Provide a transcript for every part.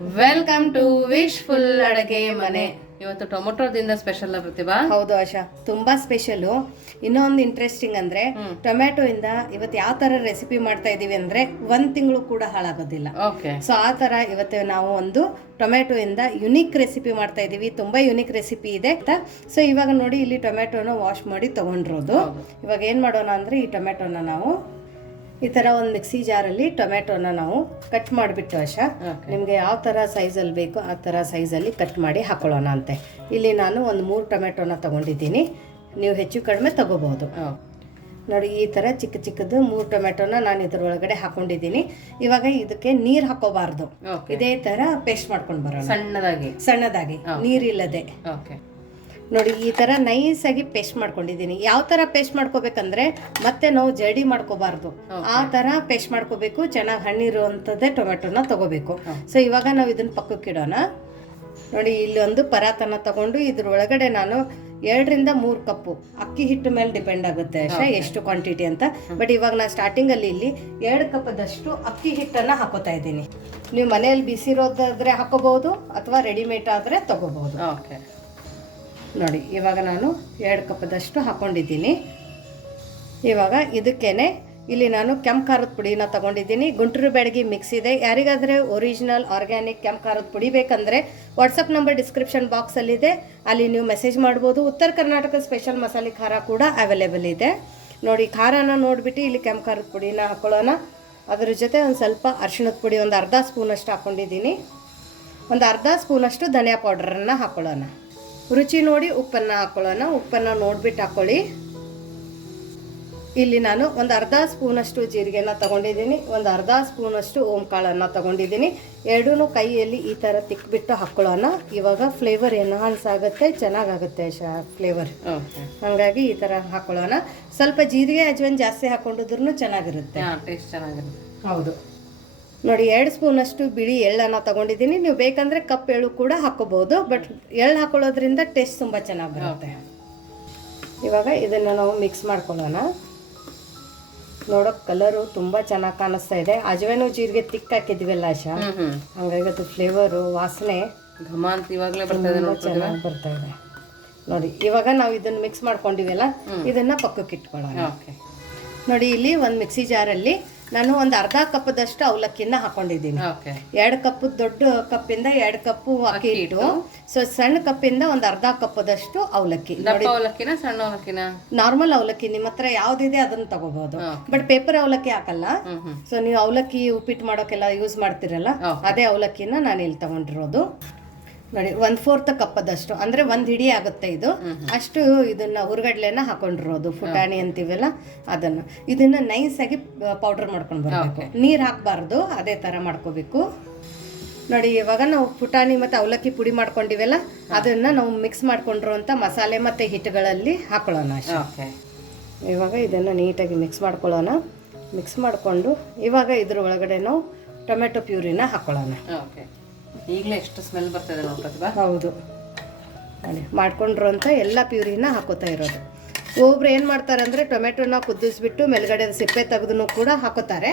Welcome to wish full ಅಡಗೆ ಮನೆ. ಇವತ್ತು ಟೊಮೊಟೊದಿಂದ ಸ್ಪೆಷಲ್ ಪ್ರತಿಭಾ? ಹೌದು ಆಶಾ ತುಂಬಾ ಸ್ಪೆಷಲು ಇನ್ನೊಂದು ಇಂಟ್ರೆಸ್ಟಿಂಗ್ ಅಂದ್ರೆ ಟೊಮ್ಯಾಟೊ ಇಂದ ಇವತ್ತು ಯಾವ ತರ ರೆಸಿಪಿ ಮಾಡ್ತಾ ಇದೀವಿ ಅಂದ್ರೆ ಒಂದ್ ತಿಂಗಳು ಕೂಡ ಹಾಳಾಗೋದಿಲ್ಲ. ಸೊ ಆ ತರ ಇವತ್ತು ನಾವು ಒಂದು ಟೊಮ್ಯಾಟೊ ಇಂದ ಯುನಿಕ್ ರೆಸಿಪಿ ಮಾಡ್ತಾ ಇದೀವಿ. ತುಂಬಾ ಯುನಿಕ್ ರೆಸಿಪಿ ಇದೆ ಸೊ ಇವಾಗ ನೋಡಿ ಇಲ್ಲಿ ಟೊಮ್ಯಾಟೊನ ವಾಶ್ ಮಾಡಿ ತಗೊಂಡಿರೋದು. ಇವಾಗ ಏನ್ ಮಾಡೋಣ ಅಂದ್ರೆ ಈ ಟೊಮ್ಯಾಟೊನ ನಾವು ಈ ತರ ಒಂದು ಮಿಕ್ಸಿ ಜಾರಲ್ಲಿ ಟೊಮೆಟೊನ ನಾವು ಕಟ್ ಮಾಡಿಬಿಟ್ಟು Okay. ನಿಮಗೆ ಯಾವ ಥರ ಸೈಜಲ್ಲಿ ಬೇಕೋ ಆ ಥರ ಸೈಜಲ್ಲಿ ಕಟ್ ಮಾಡಿ ಹಾಕೊಳ್ಳೋಣ ಅಂತೆ. ಇಲ್ಲಿ ನಾನು ಒಂದು ಮೂರು ಟೊಮೆಟೊನ ತಗೊಂಡಿದ್ದೀನಿ. ನೀವು ಹೆಚ್ಚು ಕಡಿಮೆ ತಗೋಬಹುದು ನೋಡಿ ಈ ಥರ ಚಿಕ್ಕ ಚಿಕ್ಕದು ಮೂರು ಟೊಮೆಟೊನ ನಾನು ಇದರೊಳಗಡೆ ಹಾಕೊಂಡಿದ್ದೀನಿ. ಇವಾಗ ಇದಕ್ಕೆ ನೀರು ಹಾಕೋಬಾರ್ದು. ಇದೇ ಥರ ಪೇಸ್ಟ್ ಮಾಡ್ಕೊಂಡು ಬರೋಣ. ಸಣ್ಣದಾಗಿ. ಸಣ್ಣದಾಗಿ. ನೀರಿಲ್ಲದೆ. ಓಕೆ ನೋಡಿ ಈ ಥರ ನೈಸಾಗಿ ಪೇಸ್ಟ್ ಮಾಡ್ಕೊಂಡಿದ್ದೀನಿ. ಯಾವ ಥರ ಪೇಸ್ಟ್ ಮಾಡ್ಕೋಬೇಕಂದ್ರೆ ಮತ್ತೆ ನಾವು ಜಡಿ ಮಾಡ್ಕೋಬಾರ್ದು. ಆ ಥರ ಪೇಸ್ಟ್ ಮಾಡ್ಕೋಬೇಕು ಚೆನ್ನಾಗಿ ಹಣ್ಣಿರುವಂಥದ್ದೇ ಟೊಮೆಟೊನ ತಗೋಬೇಕು. ಸೊ ಇವಾಗ ನಾವು ಇದನ್ನ ಪಕ್ಕಕ್ಕೆ ಇಡೋಣ. ನೋಡಿ ಇಲ್ಲಿ ಒಂದು ಪರಾತನ ತಗೊಂಡು ಇದ್ರ ಒಳಗಡೆ ನಾನು ಎರಡರಿಂದ ಮೂರು ಕಪ್ಪು. ಅಕ್ಕಿ ಹಿಟ್ಟು ಮೇಲೆ ಡಿಪೆಂಡ್ ಆಗುತ್ತೆ ಅಷ್ಟೇ ಎಷ್ಟು ಕ್ವಾಂಟಿಟಿ ಅಂತ. ಬಟ್ ಇವಾಗ ನಾನು ಸ್ಟಾರ್ಟಿಂಗಲ್ಲಿ ಇಲ್ಲಿ ಎರಡು ಕಪ್ಪದಷ್ಟು ಅಕ್ಕಿ ಹಿಟ್ಟನ್ನು ಹಾಕೋತಾ ಇದ್ದೀನಿ. ನೀವು ಮನೆಯಲ್ಲಿ ಬಿಸಿರೋದಾದ್ರೆ ಹಾಕೋಬಹುದು ಅಥವಾ ರೆಡಿಮೇಡ್ ಆದರೆ ತಗೋಬಹುದು. ಓಕೆ ನೋಡಿ, ಇವಾಗ ನಾನು ಎರಡು ಕಪ್ಪದಷ್ಟು ಹಾಕ್ಕೊಂಡಿದ್ದೀನಿ ಇವಾಗ ಇದಕ್ಕೇ ಇಲ್ಲಿ ನಾನು ಕೆಂಪು ಖಾರದ ಪುಡಿನ ತಗೊಂಡಿದ್ದೀನಿ. ಗುಂಟೂರು ಬೆಳಗ್ಗೆ ಮಿಕ್ಸ್ ಇದೆ. ಯಾರಿಗಾದರೆ ಒರಿಜಿನಲ್ ಆರ್ಗ್ಯಾನಿಕ್ ಕೆಂಪು ಖಾರದ ಪುಡಿ ಬೇಕಂದರೆ ವಾಟ್ಸಪ್ ನಂಬರ್ ಡಿಸ್ಕ್ರಿಪ್ಷನ್ ಬಾಕ್ಸಲ್ಲಿದೆ ಅಲ್ಲಿ ನೀವು ಮೆಸೇಜ್ ಮಾಡ್ಬೋದು. ಉತ್ತರ ಕರ್ನಾಟಕ ಸ್ಪೆಷಲ್ ಮಸಾಲೆ ಖಾರ ಕೂಡ ಅವೈಲೇಬಲ್ ಇದೆ. ನೋಡಿ, ಖಾರನ ನೋಡಿಬಿಟ್ಟು ಇಲ್ಲಿ ಕೆಂಪು ಖಾರದ ಪುಡಿನ ಹಾಕೊಳ್ಳೋಣ. ಅದರ ಜೊತೆ ಒಂದು ಸ್ವಲ್ಪ ಅರಿಶಿಣದ ಪುಡಿ, ಒಂದು ಅರ್ಧ ಸ್ಪೂನಷ್ಟು ಹಾಕ್ಕೊಂಡಿದ್ದೀನಿ ಒಂದು ಅರ್ಧ ಸ್ಪೂನಷ್ಟು ಧನಿಯಾ ಪೌಡರನ್ನು ಹಾಕೊಳ್ಳೋಣ. ರುಚಿ ನೋಡಿ ಉಪ್ಪನ್ನು ಹಾಕೊಳ್ಳೋಣ. ಉಪ್ಪನ್ನು ನೋಡ್ಬಿಟ್ಟು ಹಾಕೊಳ್ಳಿ. ಇಲ್ಲಿ ನಾನು ಒಂದು ಅರ್ಧ ಸ್ಪೂನಷ್ಟು ಜೀರಿಗೆನ ತಗೊಂಡಿದ್ದೀನಿ. ಒಂದು ಅರ್ಧ ಸ್ಪೂನಷ್ಟು ಓಂ ಕಾಳನ್ನು ತಗೊಂಡಿದ್ದೀನಿ. ಎರಡೂ ಕೈಯಲ್ಲಿ ಈ ಥರ ತಿಕ್ಬಿಟ್ಟು ಹಾಕ್ಕೊಳ್ಳೋಣ ಇವಾಗ ಫ್ಲೇವರ್ ಎನ್ಹಾನ್ಸ್ ಆಗುತ್ತೆ ಚೆನ್ನಾಗಾಗುತ್ತೆ ಶ ಫ್ಲೇವರ್. ಹಂಗಾಗಿ ಈ ಥರ ಹಾಕ್ಕೊಳ್ಳೋಣ ಸ್ವಲ್ಪ ಜೀರಿಗೆ ಅಜ್ವನ್ ಜಾಸ್ತಿ ಹಾಕೊಂಡಿದ್ರು ಚೆನ್ನಾಗಿರುತ್ತೆ. ಟೇಸ್ಟ್ ಚೆನ್ನಾಗಿರುತ್ತೆ. ಹೌದು. ನೋಡಿ ಎರಡು ಸ್ಪೂನಷ್ಟು ಬಿಳಿ ಎಳ್ಳನ್ನು ತಗೊಂಡಿದ್ದೀನಿ. ನೀವು ಬೇಕಂದ್ರೆ ಕಪ್ ಎಳ್ಳು ಕೂಡ ಹಾಕೋಬಹುದು ಬಟ್ ಎಳ್ಳು ಹಾಕೊಳ್ಳೋದ್ರಿಂದ ಟೇಸ್ಟ್ ತುಂಬ ಚೆನ್ನಾಗಿ ಬರುತ್ತೆ. ಇವಾಗ ಇದನ್ನು ನಾವು ಮಿಕ್ಸ್ ಮಾಡ್ಕೊಳ್ಳೋಣ. ನೋಡೋಕೆ ಕಲರು ತುಂಬ ಚೆನ್ನಾಗಿ ಕಾಣಿಸ್ತಾ ಇದೆ. ಅಜವೇನು ಜೀರಿಗೆ ತಿಕ್ ಹಾಕಿದ್ವಿಲ್ಲ ಆಶಾ? ಹಂಗಾಗಿ ಅದು ಫ್ಲೇವರು ವಾಸನೆ ಇವಾಗಲೇ ಚೆನ್ನಾಗಿ ಬರ್ತಾ ಇದೆ. ನೋಡಿ ಇವಾಗ ನಾವು ಇದನ್ನು ಮಿಕ್ಸ್ ಮಾಡ್ಕೊಂಡಿವಲ್ಲ ಇದನ್ನ ಪಕ್ಕಕ್ಕೆ ಇಟ್ಕೊಳ್ಳೋಣ. ಓಕೆ. ನೋಡಿ ಇಲ್ಲಿ ಒಂದು ಮಿಕ್ಸಿ ಜಾರಲ್ಲಿ ನಾನು ಒಂದು ಅರ್ಧ ಕಪ್ದಷ್ಟು ಅವಲಕ್ಕಿನ ಹಾಕೊಂಡಿದ್ದೀನಿ. ಎರಡು ಕಪ್ ದೊಡ್ಡ ಕಪ್ಪಿಂದ ಎರಡು ಕಪ್ಪು ಅಕ್ಕಿ ಇಟ್ಟು ಸೊ ಸಣ್ಣ ಕಪ್ಪಿಂದ ಒಂದು ಅರ್ಧ ಕಪ್ಪದಷ್ಟು ಅವಲಕ್ಕಿ. ಅವಲಕ್ಕಿನ ಸಣ್ಣ ಅವಲಕ್ಕಿನ? ನಾರ್ಮಲ್ ಅವಲಕ್ಕಿ ನಿಮ್ಮ ಹತ್ರ ಯಾವ್ದಿದೆ ಅದನ್ನ ತಗೋಬಹುದು ಬಟ್ ಪೇಪರ್ ಅವಲಕ್ಕಿ ಹಾಕಲ್ಲ. ಸೊ ನೀವು ಅವಲಕ್ಕಿ ಉಪ್ಪಿಟ್ಟು ಮಾಡೋಕೆಲ್ಲ ಯೂಸ್ ಮಾಡ್ತಿರಲ್ಲ ಅದೇ ಅವಲಕ್ಕಿನ ನಾನು ಇಲ್ಲಿ ತಗೊಂಡಿರೋದು. ನೋಡಿ ಒಂದು ಫೋರ್ತ್ ಕಪ್ಪದಷ್ಟು ಅಂದ್ರೆ ಒಂದು ಹಿಡಿ ಆಗುತ್ತೆ ಇದು. ಅಷ್ಟು ಇದನ್ನ ಹುರ್ಗಡ್ಲೆನ ಹಾಕೊಂಡಿರೋದು ಫುಟಾಣಿ ಅಂತೀವಲ್ಲ ಅದನ್ನ. ಇದನ್ನ ನೈಸ್ ಆಗಿ ಪೌಡರ್ ಮಾಡ್ಕೊಂಡು ಬರಬೇಕು. ನೀರು ಹಾಕಬಾರ್ದು ಅದೇ ತರ ಮಾಡ್ಕೋಬೇಕು. ನೋಡಿ ಇವಾಗ ನಾವು ಪುಟಾಣಿ ಮತ್ತು ಅವಲಕ್ಕಿ ಪುಡಿ ಮಾಡ್ಕೊಂಡಿವಲ್ಲ ಅದನ್ನ ನಾವು ಮಿಕ್ಸ್ ಮಾಡ್ಕೊಂಡಿರುವಂಥ ಮಸಾಲೆ ಮತ್ತು ಹಿಟ್ಟುಗಳಲ್ಲಿ ಹಾಕೊಳ್ಳೋಣ ಅಷ್ಟೇ. ಓಕೆ. ಇವಾಗ ಇದನ್ನು ನೀಟಾಗಿ ಮಿಕ್ಸ್ ಮಾಡ್ಕೊಳ್ಳೋಣ. ಮಿಕ್ಸ್ ಮಾಡಿಕೊಂಡು ಇವಾಗ ಇದ್ರ ಒಳಗಡೆ ನಾವು ಟೊಮೆಟೊ ಪ್ಯೂರಿನ ಹಾಕೊಳ್ಳೋಣ. ಓಕೆ. ಈಗಲೇ ಎಷ್ಟು ಸ್ಮೆಲ್ ಬರ್ತದೆ ನೋಡಿ ಪ್ರತಿಭಾ. ಹೌದು. ಮಾಡ್ಕೊಂಡ್ರು ಅಂತ ಎಲ್ಲ ಪ್ಯೂರಿನ ಹಾಕೋತಾ ಇರೋದು. ಒಬ್ರು ಏನು ಮಾಡ್ತಾರೆ ಅಂದರೆ ಟೊಮೆಟೊನ ಕುದಿಸ್ಬಿಟ್ಟು ಮೇಲ್ಗಡೆ ಸಿಪ್ಪೆ ತೆಗೆದು ಕೂಡ ಹಾಕೋತಾರೆ.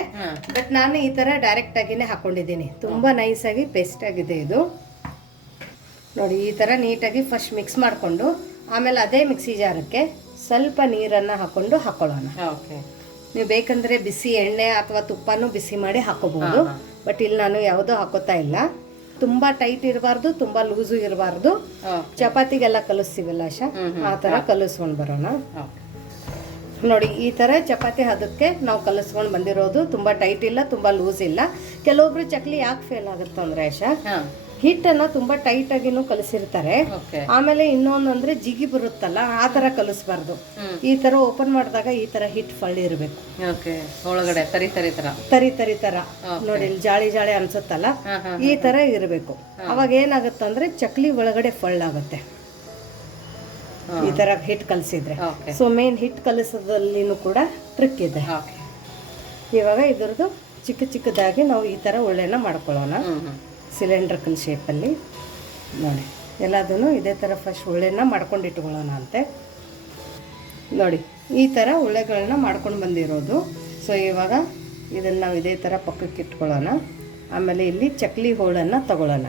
ಬಟ್ ನಾನು ಈ ಥರ ಡೈರೆಕ್ಟಾಗಿನೇ ಹಾಕ್ಕೊಂಡಿದ್ದೀನಿ ತುಂಬ ನೈಸಾಗಿ ಪೇಸ್ಟ್ ಆಗಿದೆ ಇದು. ನೋಡಿ ಈ ಥರ ನೀಟಾಗಿ ಫಸ್ಟ್ ಮಿಕ್ಸ್ ಮಾಡಿಕೊಂಡು ಆಮೇಲೆ ಅದೇ ಮಿಕ್ಸಿ ಜಾರಕ್ಕೆ ಸ್ವಲ್ಪ ನೀರನ್ನು ಹಾಕ್ಕೊಂಡು ಹಾಕ್ಕೊಳ್ಳೋಣ ಓಕೆ ನೀವು ಬೇಕಂದ್ರೆ ಬಿಸಿ ಎಣ್ಣೆ ಅಥವಾ ತುಪ್ಪನೂ ಬಿಸಿ ಮಾಡಿ ಹಾಕೋಬಹುದು. ಬಟ್ ಇಲ್ಲಿ ನಾನು ಯಾವುದೂ ಹಾಕೋತಾ ಇಲ್ಲ. ತುಂಬ ಟೈಟ್ ಇರಬಾರ್ದು ತುಂಬ ಲೂಸು ಇರಬಾರ್ದು. ಚಪಾತಿಗೆಲ್ಲ ಕಲಿಸ್ತೀವಲ್ಲ ಶಾ ಆ ಥರ ಕಲಿಸ್ಕೊಂಡು ಬರೋಣ. ನೋಡಿ ಈ ಥರ ಚಪಾತಿ ಹದಕ್ಕೆ ನಾವು ಕಲಿಸ್ಕೊಂಡು ಬಂದಿರೋದು ತುಂಬ ಟೈಟ್ ಇಲ್ಲ ತುಂಬ ಲೂಸ್ ಇಲ್ಲ. ಕೆಲವೊಬ್ರು ಚಕ್ಲಿ ಯಾಕೆ ಫೇಲ್ ಆಗುತ್ತೆ ಅಂದ್ರೆ ಆಶಾ? ಹಿಟ್ಟನ್ನು ತುಂಬಾ ಟೈಟಾಗಿನೂ ಕಲಿಸಿರ್ತಾರೆ. ಕಲಸಿರ್ತಾರೆ ಆಮೇಲೆ ಇನ್ನೊಂದು ಅಂದ್ರೆ ಜಿಗಿ ಬರುತ್ತಲ್ಲ ಆ ಥರ ಕಲಿಸ್ಬಾರ್ದು. ಈ ಥರ ಓಪನ್ ಮಾಡಿದಾಗ ಈ ಥರ ಹಿಟ್ ಫಳ್ಳಿ ಇರಬೇಕು. ಒಳಗಡೆ ತರಿ ತರಿ ತರ. ತರಿ ತರಿ ತರ. ನೋಡಿ ಜಾಳಿ ಜಾಳಿ ಅನ್ಸುತ್ತಲ್ಲ ಈ ತರ ಇರಬೇಕು. ಅವಾಗ ಏನಾಗುತ್ತಂದ್ರೆ ಚಕ್ಲಿ ಒಳಗಡೆ ಫಳ್ಳಾಗುತ್ತೆ. ಈ ತರ ಹಿಟ್ ಕಲಸಿದ್ರೆ. ಸೊ ಮೇನ್ ಹಿಟ್ ಕಲಿಸೋದಲ್ಲಿನೂ ಕೂಡ ಟ್ರಿಕ್ ಇದೆ. ಇವಾಗ ಇದ್ರದ್ದು ಚಿಕ್ಕ ಚಿಕ್ಕದಾಗಿ ನಾವು ಈ ತರ ಒಳ್ಳೆನ ಮಾಡ್ಕೊಳ್ಳೋಣ. ಸಿಲಿಂಡ್ರಿಕಲ್ ಶೇಪಲ್ಲಿ ನೋಡಿ. ಎಲ್ಲದನ್ನು ಇದೇ ಥರ ಫಸ್ಟ್ ಉಳ್ಳೆನ ಮಾಡ್ಕೊಂಡು ಇಟ್ಕೊಳ್ಳೋಣ ಅಂತೆ. ನೋಡಿ, ಈ ಥರ ಉಳ್ಳೆಗಳನ್ನ ಮಾಡ್ಕೊಂಡು ಬಂದಿರೋದು. ಸೊ ಇವಾಗ ಇದನ್ನು ನಾವು ಇದೇ ಥರ ಪಕ್ಕಕ್ಕೆ ಇಟ್ಕೊಳ್ಳೋಣ. ಆಮೇಲೆ ಇಲ್ಲಿ ಚಕ್ಲಿ ಹೋಳನ್ನು ತಗೊಳ್ಳೋಣ.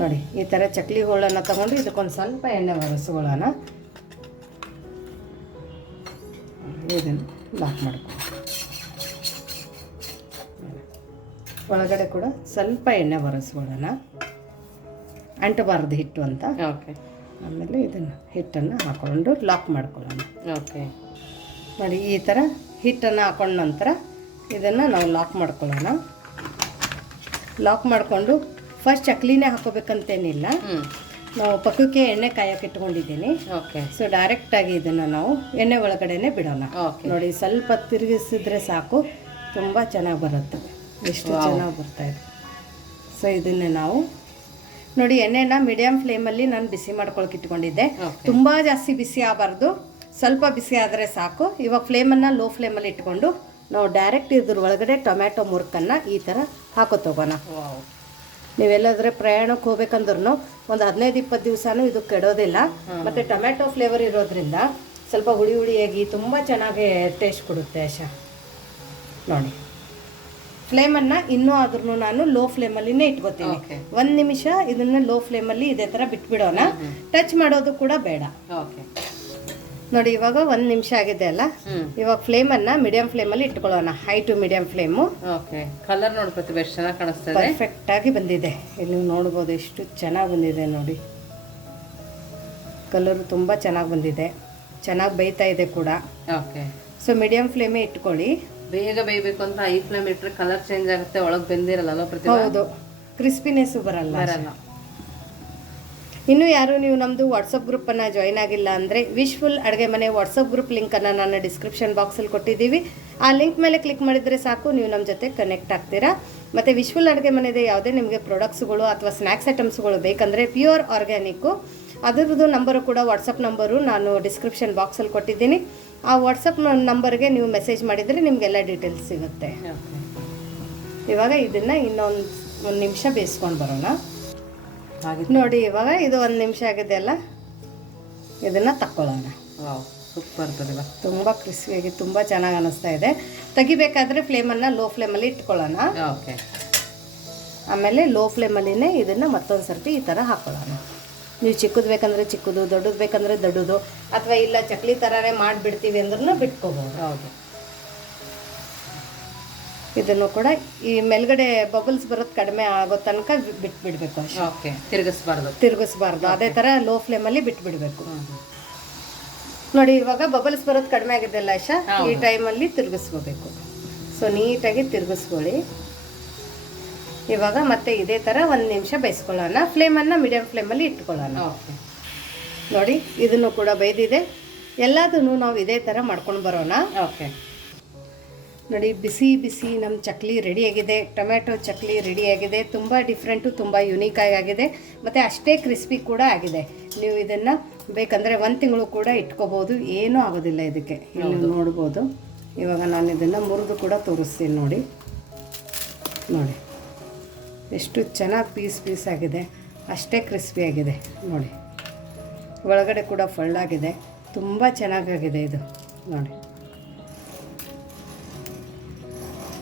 ನೋಡಿ, ಈ ಥರ ಚಕ್ಲಿ ಹೋಳನ್ನು ತಗೊಂಡು ಇದಕ್ಕೊಂದು ಸ್ವಲ್ಪ ಎಣ್ಣೆ ಒರೆಸ್ಕೊಳ್ಳೋಣ. ಇದನ್ನು ಲಾಕ್ ಮಾಡ್ಕೊ ಒಳಗಡೆ ಕೂಡ ಸ್ವಲ್ಪ ಎಣ್ಣೆ ಒರೆಸ್ಕೊಳ್ಳೋಣ. ಅಂಟಬಾರ್ದು ಹಿಟ್ಟು ಅಂತ. ಓಕೆ ಆಮೇಲೆ ಇದನ್ನು ಹಿಟ್ಟನ್ನು ಹಾಕ್ಕೊಂಡು ಲಾಕ್ ಮಾಡ್ಕೊಳ್ಳೋಣ. ಓಕೆ ನೋಡಿ ಈ ಥರ ಹಿಟ್ಟನ್ನು ಹಾಕೊಂಡ ನಂತರ ಇದನ್ನು ನಾವು ಲಾಕ್ ಮಾಡ್ಕೊಳ್ಳೋಣ. ಲಾಕ್ ಮಾಡಿಕೊಂಡು ಫಸ್ಟ್ ಚಕ್ಲಿನೇ ಹಾಕೋಬೇಕಂತೇನಿಲ್ಲ. ನಾವು ಪಕ್ಕಕ್ಕೆ ಎಣ್ಣೆ ಕಾಯಕ್ಕೆ ಇಟ್ಕೊಂಡಿದ್ದೀನಿ. ಓಕೆ ಸೊ ಡೈರೆಕ್ಟಾಗಿ ಇದನ್ನು ನಾವು ಎಣ್ಣೆ ಒಳಗಡೆನೆ ಬಿಡೋಣ. ಓಕೆ ನೋಡಿ ಸ್ವಲ್ಪ ತಿರುಗಿಸಿದ್ರೆ ಸಾಕು ತುಂಬ ಚೆನ್ನಾಗಿ ಬರುತ್ತೆ. ಎಷ್ಟು ಚೆನ್ನಾಗಿ ಬರ್ತಾ ಇದೆ. ಸೊ ಇದನ್ನೇ ನಾವು ನೋಡಿ ಎಣ್ಣೆನ ಮೀಡಿಯಮ್ ಫ್ಲೇಮಲ್ಲಿ ನಾನು ಬಿಸಿ ಮಾಡ್ಕೊಳಕ್ಕೆ ಇಟ್ಕೊಂಡಿದ್ದೆ. ತುಂಬ ಜಾಸ್ತಿ ಬಿಸಿ ಆಗಬಾರ್ದು. ಸ್ವಲ್ಪ ಬಿಸಿ ಆದರೆ ಸಾಕು. ಇವಾಗ ಫ್ಲೇಮನ್ನು ಲೋ ಫ್ಲೇಮಲ್ಲಿ ಇಟ್ಕೊಂಡು ನಾವು ಡೈರೆಕ್ಟ್ ಇದ್ರ ಒಳಗಡೆ ಟೊಮ್ಯಾಟೊ ಮುರುಕನ್ನು ಈ ಥರ ಹಾಕೋ ತಗೋಣ ನೀವೆಲ್ಲಾದ್ರೆ ಪ್ರಯಾಣಕ್ಕೆ ಹೋಗ್ಬೇಕಂದ್ರೂ ಒಂದು ಹದಿನೈದು ಇಪ್ಪತ್ತು ದಿವಸನೂ ಇದು ಕೆಡೋದಿಲ್ಲ. ಮತ್ತು ಟೊಮ್ಯಾಟೊ ಫ್ಲೇವರ್ ಇರೋದ್ರಿಂದ ಸ್ವಲ್ಪ ಹುಳಿ ಹುಳಿಯಾಗಿ ತುಂಬ ಚೆನ್ನಾಗಿ ಟೇಸ್ಟ್ ಕೊಡುತ್ತೆ ಆಶಾ. ನೋಡಿ. ಫ್ಲೇಮನ್ನು ಇನ್ನೂ ಆದ್ರೂ ನಾನು ಲೋ ಫ್ಲೇಮಲ್ಲಿನೇ ಇಟ್ಕೋತೀನಿ. ಒಂದು ನಿಮಿಷ ಇದನ್ನ ಲೋ ಫ್ಲೇಮಲ್ಲಿ ಇದೇ ಥರ ಬಿಟ್ಬಿಡೋಣ. ಟಚ್ ಮಾಡೋದು ಕೂಡ ಬೇಡ. ಓಕೆ ನೋಡಿ ಇವಾಗ ಒಂದು ನಿಮಿಷ ಆಗಿದೆ ಅಲ್ಲ? ಇವಾಗ ಫ್ಲೇಮನ್ನು ಮೀಡಿಯಂ ಫ್ಲೇಮಲ್ಲಿ ಇಟ್ಕೊಳ್ಳೋಣ. High to medium flame okay colour ನೋಡಿ ಪ್ರತಿಭೆ ಎಷ್ಟು ಚೆನ್ನಾಗಿ ಕಾಣಿಸ್ತದೆ ಪರ್ಫೆಕ್ಟ್ ಆಗಿ ಬಂದಿದೆ. ಇಲ್ಲಿ ನೀವು ನೋಡ್ಬೋದು ಎಷ್ಟು ಚೆನ್ನಾಗಿ ಬಂದಿದೆ ನೋಡಿ. ಕಲರ್ ತುಂಬ ಚೆನ್ನಾಗಿ ಬಂದಿದೆ. ಚೆನ್ನಾಗಿ ಬೈತಾ ಇದೆ ಕೂಡ. ಓಕೆ ಸೊ ಮೀಡಿಯಂ ಫ್ಲೇಮೇ ಇಟ್ಕೊಳ್ಳಿ. ಬೇಗ ಬೇಯಬೇಕು ಅಂತ ಐ ಫ್ಲೇಮ್ ಇಟ್ಟರೆ ಕಲರ್ ಚೇಂಜ್ ಆಗುತ್ತೆ ಒಳಗೆ ಬೆಂದಿರಲ್ಲ ಪ್ರತಿ ಪ್ರತಿಭಾ? ಹೌದು. ಕ್ರಿಸ್ಪಿನೆಸ್ಸು ಬರಲ್ಲ. ಬರಲ್ಲ. ಇನ್ನು ಯಾರು ನೀವು ನಮ್ಮದು ವಾಟ್ಸಪ್ ಗ್ರೂಪನ್ನು ಜಾಯ್ನ್ ಆಗಿಲ್ಲ ಅಂದರೆ ವಿಶ್ಫುಲ್ ಅಡುಗೆ ಮನೆ ವಾಟ್ಸಪ್ ಗ್ರೂಪ್ ಲಿಂಕನ್ನು ನಾನು ಡಿಸ್ಕ್ರಿಪ್ಷನ್ ಬಾಕ್ಸಲ್ಲಿ ಕೊಟ್ಟಿದ್ದೀವಿ. ಆ ಲಿಂಕ್ ಮೇಲೆ ಕ್ಲಿಕ್ ಮಾಡಿದರೆ ಸಾಕು ನೀವು ನಮ್ಮ ಜೊತೆ ಕನೆಕ್ಟ್ ಆಗ್ತೀರಾ? ಮತ್ತು ವಿಶ್ವಲ್ ಅಡುಗೆ ಮನೆಯದೇ ಯಾವುದೇ ನಿಮಗೆ ಪ್ರಾಡಕ್ಟ್ಸ್ಗಳು ಅಥವಾ ಸ್ನ್ಯಾಕ್ಸ್ ಐಟಮ್ಸ್ಗಳು ಬೇಕಂದರೆ ಪ್ಯೂರ್ ಆರ್ಗ್ಯಾನಿಕ್ಕು ಅದರದ್ದು ನಂಬರು ಕೂಡ ವಾಟ್ಸಪ್ ನಂಬರು ನಾನು ಡಿಸ್ಕ್ರಿಪ್ಷನ್ ಬಾಕ್ಸಲ್ಲಿ ಕೊಟ್ಟಿದ್ದೀನಿ. ಆ ವಾಟ್ಸಪ್ ನಂಬರ್ಗೆ ನೀವು ಮೆಸೇಜ್ ಮಾಡಿದರೆ ನಿಮಗೆಲ್ಲ ಡೀಟೇಲ್ಸ್ ಸಿಗುತ್ತೆ. ಇವಾಗ ಇದನ್ನು ಇನ್ನೊಂದು ಒಂದು ನಿಮಿಷ ಬೇಯಿಸ್ಕೊಂಡು ಬರೋಣ. ನೋಡಿ ಇವಾಗ ಇದು ಒಂದು ನಿಮಿಷ ಆಗಿದೆ ಅಲ್ಲ? ಇದನ್ನು ತಕ್ಕೊಳ್ಳೋಣ. ಸೂಪರ್ ಪ್ರತಿಭಾ ತುಂಬ ಕ್ರಿಸ್ಪಿಯಾಗಿ ತುಂಬ ಚೆನ್ನಾಗಿ ಅನಿಸ್ತಾ ಇದೆ. ತೆಗಿಬೇಕಾದ್ರೆ ಫ್ಲೇಮನ್ನು ಲೋ ಫ್ಲೇಮಲ್ಲಿ ಇಟ್ಕೊಳ್ಳೋಣ. ಓಕೆ ಆಮೇಲೆ ಲೋ ಫ್ಲೇಮಲ್ಲಿನೇ ಇದನ್ನು ಮತ್ತೊಂದು ಸರ್ತಿ ಈ ಥರ ಹಾಕ್ಕೊಳ್ಳೋಣ ನೀವು ಚಿಕ್ಕದು ಬೇಕಂದರೆ ಚಿಕ್ಕದು ದೊಡ್ಡದು ಬೇಕಂದರೆ ದೊಡ್ಡದು ಅಥವಾ ಇಲ್ಲ ಚಕ್ಲಿ ಥರನೇ ಮಾಡಿಬಿಡ್ತೀವಿ ಅಂದ್ರೂ ಬಿಟ್ಕೋಬೋದು. ಹೌದು. ಇದನ್ನು ಕೂಡ ಈ ಮೇಲ್ಗಡೆ ಬಬಲ್ಸ್ ಬರೋದು ಕಡಿಮೆ ಆಗೋ ತನಕ ಬಿಟ್ಬಿಡ್ಬೇಕು ಓಕೆ ತಿರುಗಿಸ್ಬಾರ್ದು. ತಿರುಗಿಸ್ಬಾರ್ದು. ಅದೇ ಥರ ಲೋ ಫ್ಲೇಮಲ್ಲಿ ಬಿಟ್ಬಿಡ್ಬೇಕು. ನೋಡಿ ಇವಾಗ ಬಬಲ್ಸ್ ಬರೋದು ಕಡಿಮೆ ಅಲ್ಲ ಆಶಾ ಈ ಟೈಮಲ್ಲಿ ತಿರುಗಿಸ್ಕೋಬೇಕು. ಸೊ ನೀಟಾಗಿ ತಿರುಗಿಸ್ಕೊಳ್ಳಿ. ಇವಾಗ ಮತ್ತೆ ಇದೇ ಥರ ಒಂದು ನಿಮಿಷ ಬೇಯಿಸ್ಕೊಳ್ಳೋಣ. ಫ್ಲೇಮನ್ನು ಮೀಡಿಯಂ ಫ್ಲೇಮಲ್ಲಿ ಇಟ್ಕೊಳ್ಳೋಣ. ಓಕೆ ನೋಡಿ ಇದನ್ನು ಕೂಡ ಬೈದಿದೆ ಎಲ್ಲದನ್ನು ನಾವು ಇದೇ ಥರ ಮಾಡ್ಕೊಂಡು ಬರೋಣ. ಓಕೆ ನೋಡಿ ಬಿಸಿ ಬಿಸಿ ನಮ್ಮ ಚಕ್ಲಿ ರೆಡಿಯಾಗಿದೆ ಟೊಮ್ಯಾಟೊ ಚಕ್ಲಿ ರೆಡಿಯಾಗಿದೆ ತುಂಬ ಡಿಫ್ರೆಂಟು ತುಂಬ ಯುನೀಕಾಗಿ ಆಗಿದೆ. ಮತ್ತು ಅಷ್ಟೇ ಕ್ರಿಸ್ಪಿ ಕೂಡ ಆಗಿದೆ. ನೀವು ಇದನ್ನು ಬೇಕಂದರೆ ಒಂದು ತಿಂಗಳು ಕೂಡ ಇಟ್ಕೋಬೋದು. ಏನೂ ಆಗೋದಿಲ್ಲ ಇದಕ್ಕೆ. ಇಲ್ಲಿ ನೋಡ್ಬೋದು. ಇವಾಗ ನಾನು ಇದನ್ನು ಮುರಿದು ಕೂಡ ತೋರಿಸ್ತೀನಿ ನೋಡಿ. ನೋಡಿ. ಎಷ್ಟು ಚೆನ್ನಾಗಿ ಪೀಸ್ ಪೀಸ್ ಆಗಿದೆ. ಅಷ್ಟೇ ಕ್ರಿಸ್ಪಿ ಆಗಿದೆ. ನೋಡಿ. ಒಳಗಡೆ ಕೂಡ ಫಳ್ಳಾಗಿದೆ ತುಂಬ ಚೆನ್ನಾಗಾಗಿದೆ ಇದು. ನೋಡಿ.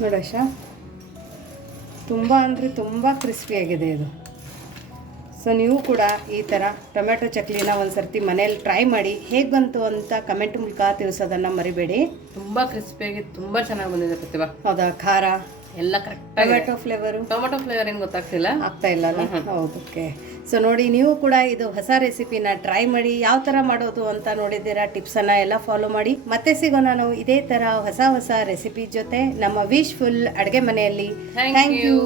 ನೋಡಶ ತುಂಬ ಅಂದರೆ ತುಂಬ ಕ್ರಿಸ್ಪಿಯಾಗಿದೆ ಇದು. ಸೊ ನೀವು ಕೂಡ ಈ ಥರ ಟೊಮೆಟೊ ಚಕ್ಲಿನ ಒಂದು ಸರ್ತಿ ಮನೇಲಿ ಟ್ರೈ ಮಾಡಿ ಹೇಗೆ ಬಂತು ಅಂತ ಕಮೆಂಟ್ ಮೂಲಕ ತಿಳಿಸೋದನ್ನು ಮರಿಬೇಡಿ. ತುಂಬ ಕ್ರಿಸ್ಪಿಯಾಗಿ ತುಂಬ ಚೆನ್ನಾಗಿ ಬಂದಿದೆ ಪ್ರತಿಭಾ. ಹೌದಾ? ಖಾರ? ಎಲ್ಲ correct tomato flavour tomato flavour ಏನು ಗೊತ್ತಾಗ್ತಿಲ್ಲ? ಆಗ್ತಾ ಇಲ್ಲ ಹೌದು ಓಕೆ ಸೊ ನೋಡಿ ನೀವು ಕೂಡ ಇದು ಹೊಸ ರೆಸಿಪಿನ ಟ್ರೈ ಮಾಡಿ ಯಾವ ಥರ ಮಾಡೋದು ಅಂತ ನೋಡಿದ್ದೀರಾ? ಟಿಪ್ಸನ್ನು ಎಲ್ಲ ಫಾಲೋ ಮಾಡಿ. ಮತ್ತೆ ಸಿಗೋಣ ನಾನು ಇದೇ ಥರ ಹೊಸ ಹೊಸ ರೆಸಿಪಿ ಜೊತೆ ನಮ್ಮ ವಿಶ್ ಫುಲ್ ಅಡುಗೆ ಮನೆಯಲ್ಲಿ. Thank you